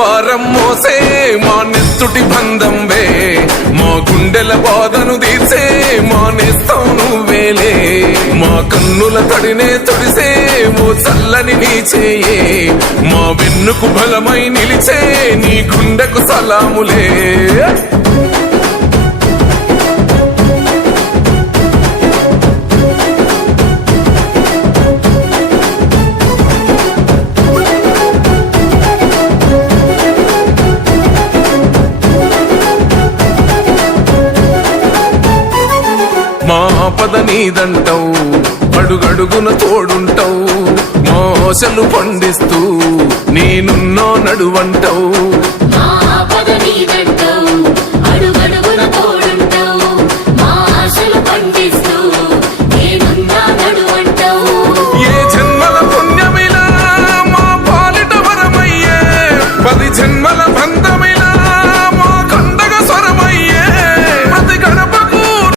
భారం మోసే మా నెత్తుటి బంధంవే, మా గుండెల బాధను తీర్చే మా నేస్తం నువ్వేలే. మా కన్నుల తడినే తొడిసే ఓ చల్లని నీ చేయే, మా వెన్నుకు బలమై నిలిచే నీ గుండెకు సలాములే. మా ఆపద నీదంటావు, అడుగడుగున తోడుంటావు, మోసలు పండిస్తూ నేనున్నో నడువంటావు. మా ఆపద నీదంటావు,